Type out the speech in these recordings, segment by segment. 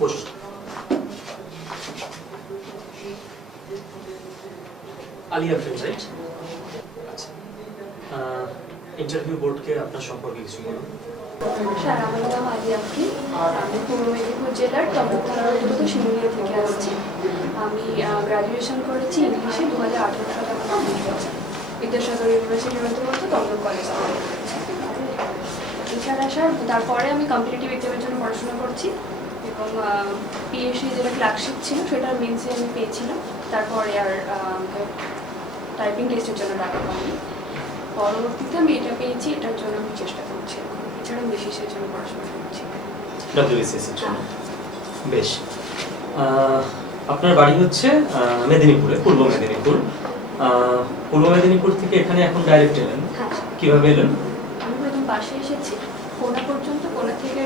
বসুন। Alia friend, right? আচ্ছা, interview বোর্ডকে আপনার সম্পর্কে কিছু বলুন। স্যার, আমার নাম আলিয়া আফরিন। আমি পূর্ব মেদিনীপুর জেলার তমলুক থানার অন্তর্গত শিমুলিয়া থেকে আসছি। আমি গ্র্যাজুয়েশন করেছি ইংলিশে 2018 সালে আমার কমপ্লিট হয়েছে। বিদ্যাসাগর ইউনিভার্সিটির অন্তর্গত তমলুক কলেজ থেকে। এছাড়া স্যার, তারপরে আমি কম্পিটিটিভ এক্সামের জন্য পড়াশোনা করছি এবং পিএসসি যেটা ফ্ল্যাগশিপ ছিল সেটা মেন্সে আমি পেয়েছিলাম। তারপরে আর টাইপিং টেস্টের জন্য ডাকা পাইনি। পরবর্তীতে আমি এটা পেয়েছি, এটার জন্য আমি চেষ্টা করছি। এছাড়াও বিশেষের জন্য পড়াশোনা করছি। ডব্লিউবিসিএসের জন্য। বেশ। আপনার বাড়ি হচ্ছে মেদিনীপুরে, পূর্ব মেদিনীপুর। পূর্ব মেদিনীপুর থেকে এখানে এখন ডাইরেক্ট এলেন? হ্যাঁ। কিভাবে এলেন? আমি প্রথম বাসে এসেছি, কোনা পর্যন্ত, কোনা থেকে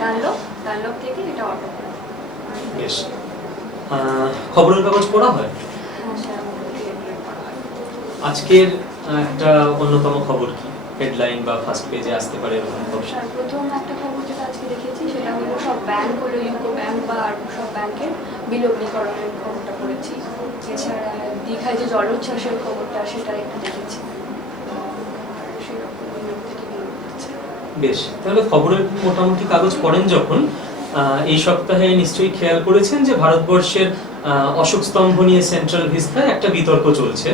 ডানলপ থেকে এটা অটো করে। বেশ। খবরের কাগজ পড়া হয়? হ্যাঁ স্যার, আমাকে পড়া হয়। আজকের একটা অন্যতম খবর কি, হেডলাইন বা ফার্স্ট পেজে আসতে পারে এরকম খবর? স্যার, প্রথম একটা খবর যেটা আজকে দেখেছি সেটা হলো সব ব্যাংক হলো, ইউকো ব্যাংক বা আর সব ব্যাংকের বিলগ্নীকরণের খবরটা পড়েছি। এছাড়া দীঘায় যে জলোচ্ছ্বাসের খবরটা সেটা একটু দেখেছি। বেশ, তাহলে খবরের মোটামুটি কাগজ পড়েন যখন, এই সপ্তাহে নিশ্চয়ই খেয়াল করেছেন যে ভারতবর্ষের অশোক স্তম্ভ নিয়ে সেন্ট্রাল ভিস্তায় একটা বিতর্ক চলছে।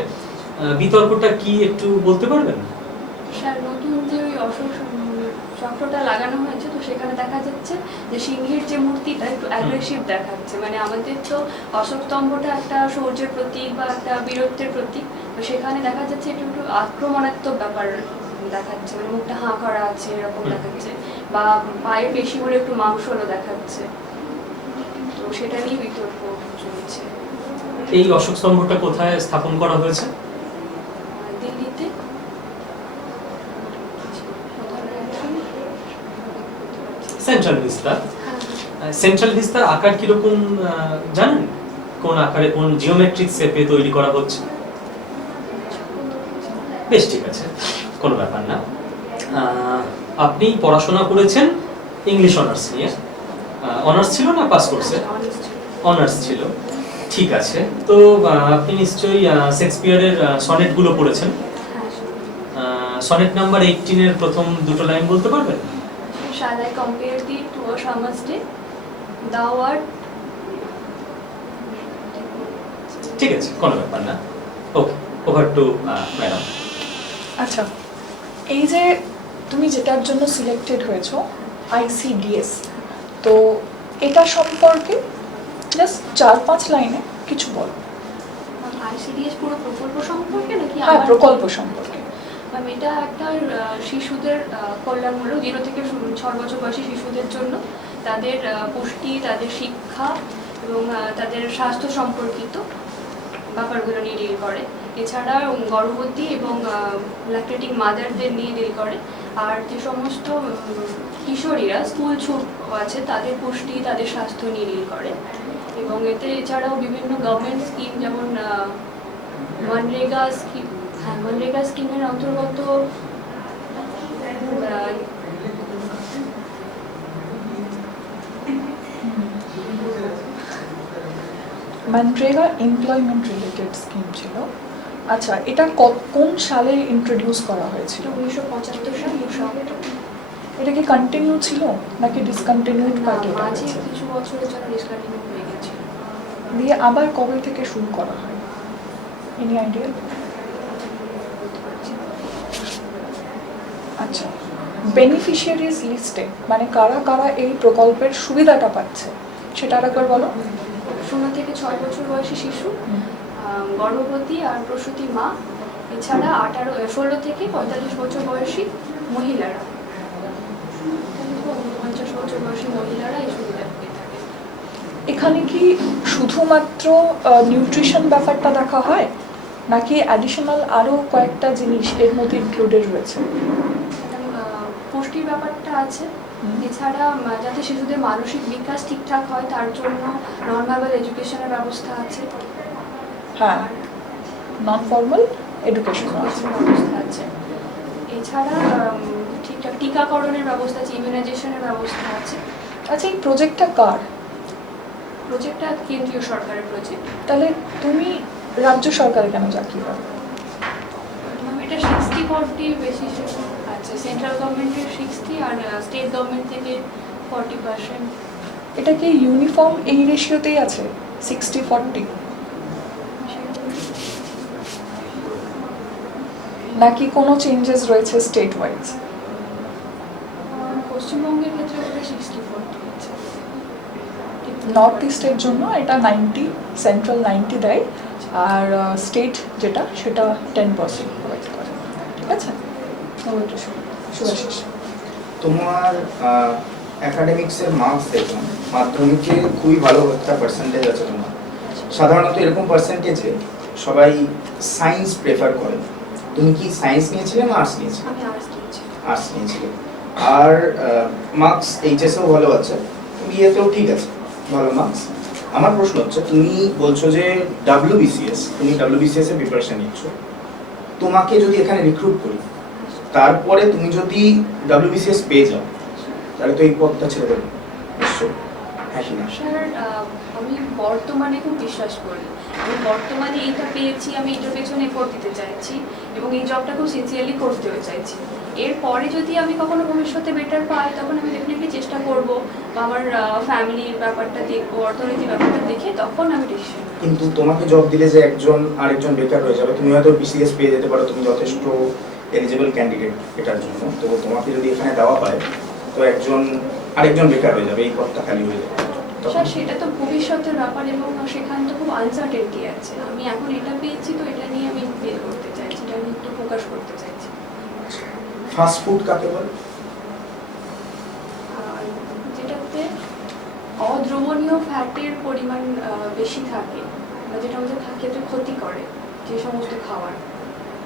বিতর্কটা কি একটু বলতে পারবেন? স্যার, নতুন যে ওই অশোক চক্রটা লাগানো হয়েছে, তো সেখানে দেখা যাচ্ছে যে সিংহের যে মূর্তিটা একটু অ্যাগ্রেসিভ দেখাচ্ছে। মানে আমাদের তো অশোক স্তম্ভটা একটা শৌর্যের প্রতীক বা একটা বীরত্বের প্রতীক, তো সেখানে দেখা যাচ্ছে একটু একটু আক্রমণাত্মক ব্যাপার দেখাচ্ছে। মানে মুখটা হাঁ করা আছে এরকম দেখাচ্ছে, বা পায়ের পেশিগুলো একটু মাংসলো দেখাচ্ছে। তো সেটা নিয়ে বিতর্ক চলছে। এই অশোক স্তম্ভটা কোথায় স্থাপন করা হয়েছে? দিল্লিতে। Central vista. সেন্ট্রাল ভিস্তার আকার কিরকম জানেন? কোন আকারে, কোন জিওমেট্রিক শেপে তৈরি করা হচ্ছে? বেশ, ঠিক আছে, কোনো ব্যাপার না। আপনি পড়াশোনা করেছেন ইংলিশ অনার্স নিয়ে। অনার্স ছিল না পাস কোর্সে? অনার্স ছিল। ঠিক আছে, তো আপনি নিশ্চয়ই শেক্সপিয়ারের সনেটগুলো পড়েছেন। সনেট নাম্বার 18 এর প্রথম দুটো লাইন বলতে পারবেন? Shall I compare thee to a summer's day? Thou art. ঠিক আছে, কোনো ব্যাপার না। ওকে, ওভার টু ম্যাডাম। আচ্ছা, এই যে তুমি যেটার জন্য সিলেক্টেড হয়েছো, ICDS, তো এটা সম্পর্কে জাস্ট 4-5 লাইনে কিছু বলো। ICDS পুরো প্রকল্প সম্পর্কে নাকি? হ্যাঁ, প্রকল্প সম্পর্কে। এটা একটা শিশুদের কল্যাণমূলক, 0 থেকে 6 বছর বয়সী শিশুদের জন্য তাদের পুষ্টি, তাদের শিক্ষা এবং তাদের স্বাস্থ্য সম্পর্কিত ব্যাপারগুলো নিয়ে ডিল করে। এছাড়া গর্ভবতী এবং ল্যাকটেটিং মাদারদের নিয়ে ডিল করে। আর যে সমস্ত কিশোরীরা স্কুল ছুট আছে তাদের পুষ্টি, তাদের স্বাস্থ্য নিয়ে ডিল করে। এবং এতে এছাড়াও বিভিন্ন গভর্নমেন্ট স্কিম, যেমন মনরেগা স্কিম, মনরেগা স্কিমের অন্তর্গত মনরেগা এমপ্লয়মেন্ট রিলেটেড স্কিম ছিল। আচ্ছা, এটা কোন সালে ইন্ট্রোডিউস করা হয়েছিল? 1975 সালে। এটা কি কন্টিনিউ ছিল নাকি ডিসকন্টিনিউড পার্ট? মাঝে কিছু বছরের জন্য ডিসকন্টিনিউ হয়ে গেছিল। দিয়ে আবার কবে থেকে শুরু করা হয়? Any idea? আচ্ছা, বেনিফিশিয়ারিজ লিস্টে মানে কারা কারা এই প্রকল্পের সুবিধাটা পাচ্ছে সেটা আরেকবার বলো। 0 থেকে 6 বছর বয়সী শিশু, গর্ভবতী আর প্রসূতি মা, এছাড়া 16 থেকে 45 বছর বয়সী মহিলারা, 50 বছর বয়সী মহিলারা এই সুবিধা পেয়ে থাকে। এখানে কি শুধুমাত্র নিউট্রিশন ব্যাপারটা দেখা হয় নাকি অ্যাডিশনাল আরও কয়েকটা জিনিস এর মধ্যে ইনক্লুডেড রয়েছে? পুষ্টির ব্যাপারটা আছে। এছাড়া যাতে শিশুদের মানসিক বিকাশ ঠিকঠাক হয় তার জন্য নন ভার্বাল এডুকেশনের ব্যবস্থা আছে। হ্যাঁ, নন ফর্মাল এডুকেশন ব্যবস্থা আছে। এছাড়া ঠিকঠাক টিকাকরণের ব্যবস্থা আছে, ইমিউনাইজেশনের ব্যবস্থা আছে। আচ্ছা, এই প্রজেক্টটা কার? প্রজেক্টটা কেন্দ্রীয় সরকারের প্রজেক্ট। তাহলে তুমি রাজ্য সরকারে কেন চাকরি করো? এটা 60-40 বেশি আছে, সেন্ট্রাল গভর্নমেন্টের 60 আর স্টেট গভর্নমেন্ট থেকে 40%। এটা কি ইউনিফর্ম এই রেশিওতেই আছে 60-40, নাকি কোনো চেঞ্জেস রয়েছে স্টেট ওয়াইজ? পশ্চিমবঙ্গের ক্ষেত্রে ওটা 60-40 আছে। নর্থ ইস্টের জন্য এটা 90, সেন্ট্রাল 90 দেয়, আর স্টেট যেটা সেটা 10% প্রোভাইড করে। ঠিক আছে, শুভাশিস। তোমার অ্যাকাডেমিক্সের মার্কস দেখলাম, মাধ্যমিকে খুবই ভালো একটা পার্সেন্টেজ আছে তোমার। সাধারণত এরকম পার্সেন্টেজে সবাই সায়েন্স প্রেফার করে। তুমি কি সায়েন্স নিয়েছিলে না আর্টস নিয়েছিলে? আমি আর্টস নিয়েছি। আর্টস নিয়েছিলে। আর মার্কস এইচএসেও ভালো আছে, বিএতেও ঠিক আছে, ভালো মার্কস। আমার প্রশ্ন হচ্ছে, তুমি বলছো যে ডাব্লিউবিসিএস, তুমি ডাব্লিউবিসিএস এর প্রিপারেশন নিচ্ছ, তোমাকে যদি এখানে রিক্রুট করি, তারপরে তুমি যদি ডাব্লিউবিসিএস পেয়ে যাও, তাহলে তো এই পদটা ছেড়ে দেবে নিশ্চয়ই, হ্যাঁ কি না? স্যার, আমি বর্তমানে খুব বিশ্বাস করি। আমি বর্তমানে এইটা পেয়েছি, আমি এটার পেছনে এফোর্ট দিতে চাইছি এবং এই জবটা খুব সিনসিয়ারলি করতেও চাইছি। এরপরে যদি আমি কখনো ভবিষ্যতে বেটার পাই, তখন আমি ডেফিনেটলি চেষ্টা করব, বা আমার ফ্যামিলির ব্যাপারটা দেখবো, অর্থনৈতিক ব্যাপারটা দেখে তখন আমি ডিসিশন। কিন্তু তোমাকে জব দিলে যে একজন আরেকজন বেকার হয়ে যাবে, তুমি হয়তো বিসিএস পেয়ে যেতে পারো, তুমি যথেষ্ট এলিজিবল ক্যান্ডিডেট এটার জন্য, তো তোমাকে যদি এখানে দেওয়া হয় তো একজন আরেকজন বেকার হয়ে যাবে, এই পদটা খালি হয়ে যাবে। স্যার, সেটা তো ভবিষ্যতের ব্যাপার এবং সেখানে তো খুব আনসার্টেনটি আছে। আমি এখন এটা পেয়েছি, তো এটা নিয়ে আমি ফিল করতে চাইছি, এটা নিয়ে একটু ফোকাস করতে চাইছি। ফাস্ট ফুড কাকে বলে? আর যেটাতে অদ্রবণীয় ফ্যাটের পরিমাণ বেশি থাকে, বা যেটা আমাদের ক্ষেত্রে ক্ষতি করে, যে সমস্ত খাবার।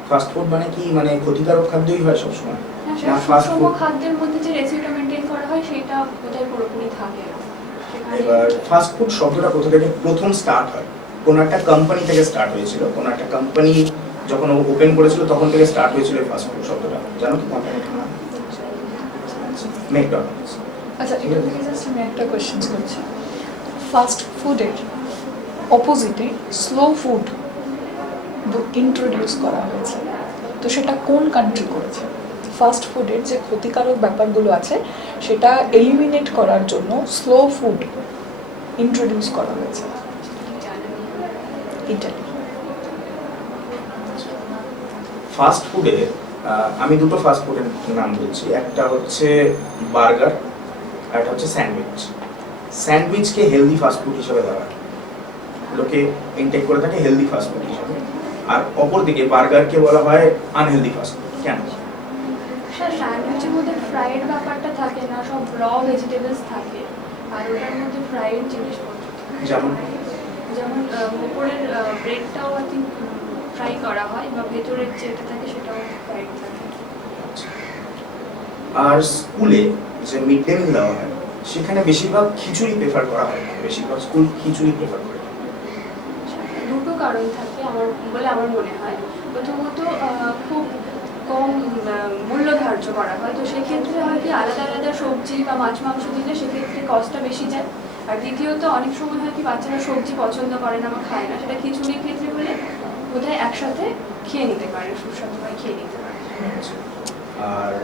ফাস্ট ফুড মানে কি, মানে ক্ষতিকারক খাদ্যই হয় সবসময়? না, ফাস্ট সুষম ফুড। খাদ্যের মধ্যে যে রেসিপিটা মেনটেন করা হয় সেটা বোধহয় পুরোপুরি থাকে না সেখানে। এবার ফাস্ট ফুড শব্দটা কোথা থেকে প্রথম স্টার্ট হয়? কোন একটা কোম্পানি থেকে স্টার্ট হয়েছিল, কোন একটা কোম্পানি যখন ওপেন করেছিল তখন থেকে স্টার্ট হয়েছিল এই ফাস্ট ফুড শব্দটা। জানো কি কোম্পানিটার নাম? ম্যাকডোনাল্ডস। আচ্ছা, এটা থেকে জাস্ট আমি একটা কোয়েশ্চেন করছি। ফাস্ট ফুডের অপোজিটে স্লো ফুড ইন্ট্রোডিউস করা হয়েছে, তো সেটা কোন কান্ট্রি করেছে? ফাস্ট ফুডের যে ক্ষতিকারক ব্যাপারগুলো আছে সেটা এলিমিনেট করার জন্য স্লো ফুড ইন্ট্রোডিউস করা হয়েছে ইটালি। ফাস্ট ফুডে আমি দুটো ফাস্ট ফুডের নাম বলছি, একটা হচ্ছে বার্গার আর একটা হচ্ছে স্যান্ডউইচ। স্যান্ডউইচকে হেলদি ফাস্ট ফুড হিসেবে ধরা হয়, লোকে ইনটেক করে থাকে হেলদি ফাস্ট ফুড হিসেবে, আর অপরদিকে বার্গারকে বলা হয় আনহেলদি ফাস্ট ফুড। কেন? স্যার, স্যান্ডউইচের মধ্যে ফ্রাইড ব্যাপারটা থাকে না, সব র ভেজিটেবলস থাকে, আর ওটার মধ্যে ফ্রাইড জিনিসপত্র থাকে। যেমন যেমন উপরের ব্রেডটাও আই থিঙ্ক ফ্রাই করা হয়, বা ভেতরের যেটা থাকে সেটাও ফ্রাইড থাকে। আর স্কুলে যে মিড ডে মিল দেওয়া হয় সেখানে বেশিরভাগ খিচুড়ি প্রেফার করা হয়, বেশিরভাগ স্কুল খিচুড়ি প্রেফার করে। দুটো কারণ থাকে আমার বলে আমার মনে হয়। প্রথমত, খুব কম মূল্য ধার্য করা হয়, তো সেক্ষেত্রে হয় কি আলাদা আলাদা সবজি বা মাছ মাংস দিলে সেক্ষেত্রে কস্টটা বেশি যায়। আর দ্বিতীয়ত, অনেক সময় হয় কি বাচ্চারা সবজি পছন্দ করে না বা খায় না, সেটা খিচুড়ির ক্ষেত্রে হলে বোধহয় একসাথে খেয়ে নিতে পারে, সুস্বাদুভাবে খেয়ে নিতে পারে। আর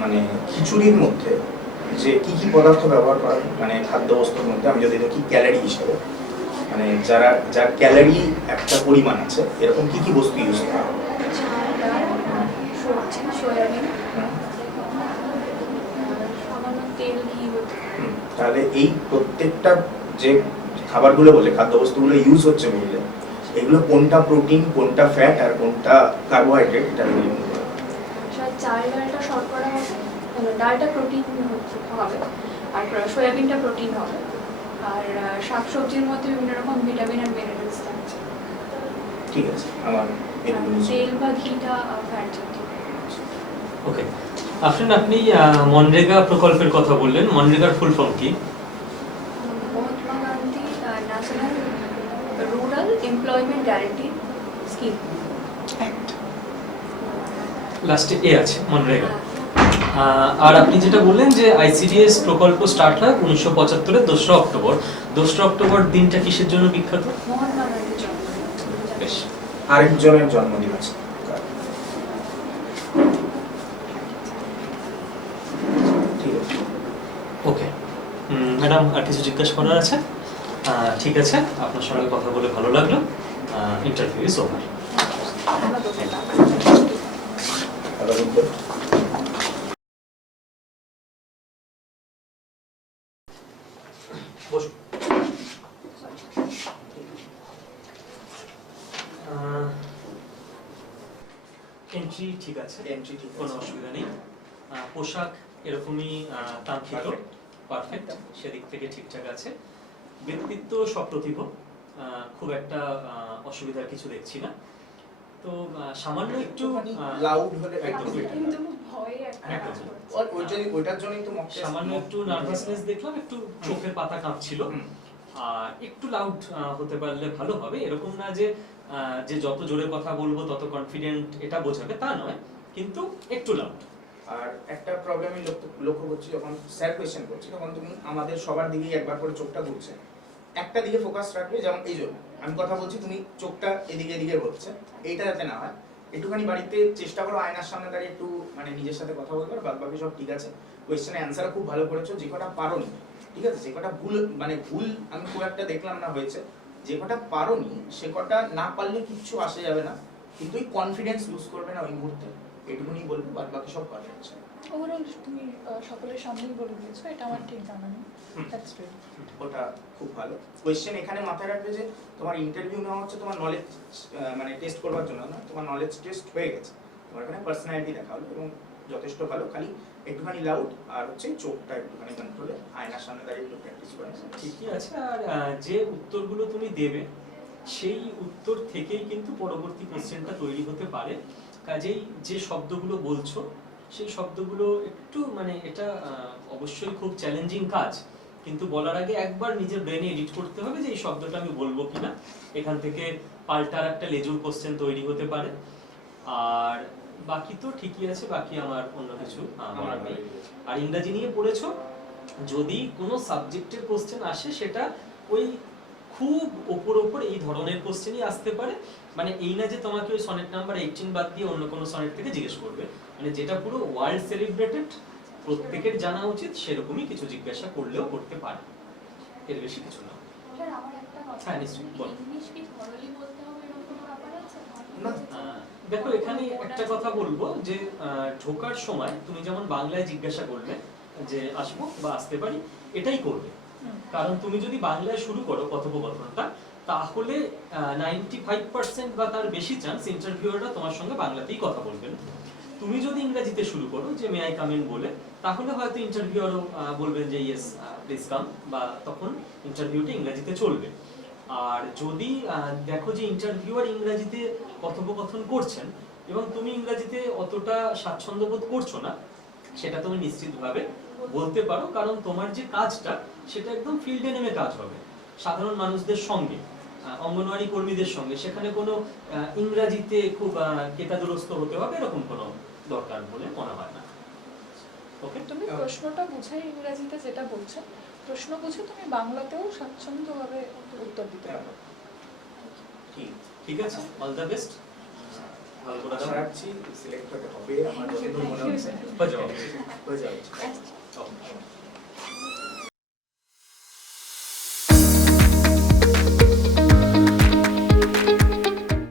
মানে খিচুড়ির মধ্যে যে কি কি পদার্থ ব্যবহার করা হয়, মানে খাদ্যবস্তুর মধ্যে আমি যদি দেখি ক্যালোরি হিসেবে, মানে যার ক্যালোরি একটা পরিমাণ আছে, এরকম কি কি বস্তু ইউজ করা হয়? চাল, ডাল, সবজি, সয়াবিন, সামান্য তেল, ঘি। তাহলে এই প্রত্যেকটা যে খাবারগুলো বলে, খাদ্যবস্তুগুলো ইউজ হচ্ছে বললে, এগুলো কোনটা প্রোটিন, কোনটা ফ্যাট আর কোনটা কার্বোহাইড্রেট, এটা বলি। চাল ডালটা শর্করা হবে, ডালটা প্রোটিন হবে, আর সয়াবিনটা প্রোটিন হবে, আর শাকসবজির মধ্যে বিভিন্ন রকম ভিটামিন আর মিনারেলস থাকছে। ঠিক আছে, আমার তেল বা ঘিটা ফ্যাট জাতীয়। ওকে, আপনি মনরেগা প্রকল্পের কথা বললেন। মনরেগার ফুল ফর্ম কি? Mahatma Gandhi national rural employment guarantee scheme. লাস্টে এ আছে, মনরেগা। আর আপনি যেটা বললেন যে আইসিডিএস প্রকল্প স্টার্ট হয় 1975-এর 2রা অক্টোবর। 2রা অক্টোবর দিনটা কিসের জন্য বিখ্যাত? মহাত্মা গান্ধীর জন্মদিন। বেশ। আরেকজনের জন্মদিন আছে। ঠিক আছে। ওকে ম্যাডাম, আর কিছু জিজ্ঞাসা করার আছে? ঠিক আছে, আপনার সঙ্গে কথা বলে ভালো লাগলো। Interview is over. বসুন। এন্ট্রি ঠিক আছে, এন্ট্রি ঠিক কোনো আছে। অসুবিধা নেই। পোশাক এরকমই কাঙ্ক্ষিত, Perfect. পারফেক্ট, সেদিক থেকে ঠিকঠাক আছে। ব্যক্তিত্ব সপ্রতিভ, খুব একটা অসুবিধার কিছু দেখছি না। তো সামান্য একটু লাউড হলে একদম একটু better। কিন্তু ভয়ে একটা একদম। কাজ করছে। ওইটার জন্যই তো mock test- সামান্য একটু নার্ভাসনেস দেখলাম, একটু চোখের পাতা কাঁপছিল। হুম। আর একটু লাউড হতে পারলে ভালো হবে। এরকম না যে যে যত জোরে কথা বলবো তত কনফিডেন্ট, এটা বোঝাবে তা নয়, কিন্তু একটু লাউড। আর একটা প্রবলেম আমি লক্ষ্য করছি, যখন স্যার কোয়েশ্চেন করছি তখন তুমি আমাদের সবার দিকেই একবার করে চোখটা ঘুরছে, একটা দিকে ফোকাস রাখবে। যেমন এই জন্য আমি কথা বলছি, তুমি চোখটা এদিকে এদিকে ঘুরছে, এইটা যাতে না হয়। একটুখানি বাড়িতে চেষ্টা করো আয়নার সামনে দাঁড়িয়ে একটু মানে নিজের সাথে কথা বলতে, বাদ বাকি সব ঠিক আছে। কোয়েশ্চেনের অ্যান্সার খুব ভালো করেছো, যে কটা পারোনি ঠিক আছে, যে কটা ভুল মানে ভুল আমি খুব একটা দেখলাম না হয়েছে, যে কটা পারোনি সে কটা না পারলে কিচ্ছু আসে যাবে না, কিন্তু ওই কনফিডেন্স লুজ করবে না ওই মুহূর্তে, এটুকুনি বলবো, বাদ বাকি সব পারবে। ওভারঅল তুমি সকলের সামনেই বলে দিয়েছো, এটা আমার ঠিক জানা নেই। That's great. ওটা খুব ভালো। কোয়েশ্চেন এখানে মাথায় রাখবে যে তোমার ইন্টারভিউ নেওয়া হচ্ছে তোমার নলেজ মানে টেস্ট করবার জন্য না, তোমার নলেজ টেস্ট হয়ে গেছে, তোমার এখানে পার্সোনালিটি দেখা হলো এবং যথেষ্ট ভালো। খালি একটুখানি লাউড আর হচ্ছে চোখটা একটুখানি কন্ট্রোলে, আয়নার সামনে দাঁড়িয়ে একটু প্র্যাকটিস করে। ঠিকই আছে। আর যে উত্তরগুলো তুমি দেবে সেই উত্তর থেকেই কিন্তু পরবর্তী কোশ্চেনটা তৈরি হতে পারে। কাজেই যে শব্দগুলো বলছো সেই শব্দগুলো একটু মানে এটা অবশ্যই খুব চ্যালেঞ্জিং কাজ, কিন্তু বলার আগে একবার নিজের ব্রেনে এডিট করতে হবে যে এই শব্দটা আমি বলবো কিনা। এখান থেকে পাল্টার একটা লেজুর কোশ্চেন তৈরি হতে পারে। আর বাকি তো ঠিকই আছে, বাকি আমার অন্য কিছু বলার নেই। আর ইংরাজি নিয়ে পড়েছো, যদি কোনো সাবজেক্টের কোশ্চেন আসে সেটা ওই খুব ওপর এই ধরনের কোশ্চেনই আসতে পারে। মানে এই না যে তোমাকে ওই সনেট নাম্বার 18 বাদ দিয়ে অন্য কোনো সনেট থেকে জিজ্ঞেস করবে, মানে যেটা পুরো ওয়ার্ল্ড সেলিব্রেটেড, প্রত্যেকের জানা উচিত, সেরকমই কিছু জিজ্ঞাসা করলেও করতে পারে, এর বেশি কিছু না। স্যার আমার একটা কথা, হ্যাঁ, নিশ্চয়ই, বলো। ইংলিশ কি থরলি বলতে হবে এরকম কোনো ব্যাপার আছে? না। দেখো এখানে একটা কথা বলবো যে ঢোকার সময় তুমি যেমন বাংলায় জিজ্ঞাসা করলে যে আসবো বা আসতে পারি, এটাই করবে। কারণ তুমি যদি বাংলায় শুরু করো কথোপকথনটা, তাহলে 95% বা তার বেশি চান্স ইন্টারভিউয়াররা তোমার সঙ্গে বাংলাতেই কথা বলবেন। তুমি যদি ইংরেজিতে শুরু করো যে মে আই কাম ইন বলে, তাহলে হয়তো ইন্টারভিউয়ারও বলবেন যে ইয়েস প্লিজ কাম, বা তখন ইন্টারভিউটা ইংরেজিতে চলবে। আর যদি দেখো যে ইন্টারভিউয়ার ইংরেজিতে কথোপকথন করছেন এবং তুমি ইংরেজিতে অতটা স্বাচ্ছন্দ্য বোধ করছো না, সেটা তুমি নিশ্চিতভাবে বলতে পারো, কারণ তোমার যে কাজটা সেটা একদম ফিল্ডে নেমে কাজ হবে, সাধারণ মানুষদের সঙ্গে, অঙ্গনওয়াড়ি কর্মীদের সঙ্গে। সেখানে কোনো ইংরাজিতে খুব কেতাদুরস্ত হতে হবে এরকম কোনো দরকার বলে মনে হয় না। ওকে, তুমি প্রশ্নটা বুঝে ইংরেজিতে যেটা বলছো, প্রশ্ন বুঝে তুমি বাংলাতেও স্বাচ্ছন্দ্যভাবে উত্তর দিতে পারো। ঠিক আছে, অল দ্য বেস্ট। ভালো করে আশা দাও। রাখছি সিলেক্ট হতে হবে, আমার যতদূর মনে হচ্ছে হয়ে যাবে। হয়ে যাবে।